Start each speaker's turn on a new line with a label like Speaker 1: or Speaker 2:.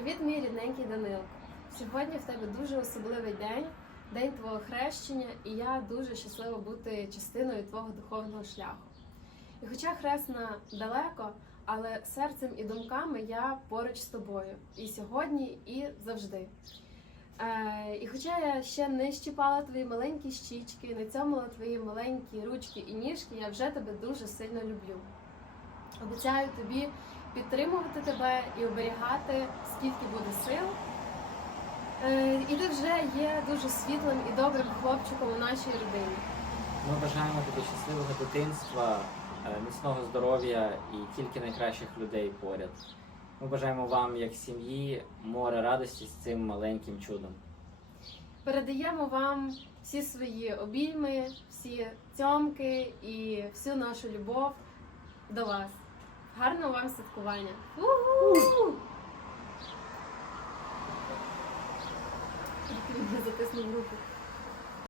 Speaker 1: Привіт, мій рідненький Данилко. Сьогодні в тебе дуже особливий день, день твого хрещення, і я дуже щаслива бути частиною твого духовного шляху. І хоча хресна далеко, але серцем і думками я поруч з тобою і сьогодні, і завжди. Е, і хоча я ще не щіпала твої маленькі щічки, не цьомила твої маленькі ручки і ніжки, я вже тебе дуже сильно люблю. Обіцяю тобі підтримувати тебе і оберігати, скільки буде сил. Е, І ти вже є дуже світлим і добрим хлопчиком у нашій родині.
Speaker 2: Ми бажаємо тобі щасливого дитинства, е, міцного здоров'я і тільки найкращих людей поряд. Ми бажаємо вам, як сім'ї, море радості з цим маленьким чудом.
Speaker 1: Передаємо вам всі свої обійми, всі цьомки і всю нашу любов до вас. Гарного вам святкування! Тільки затиснув руку.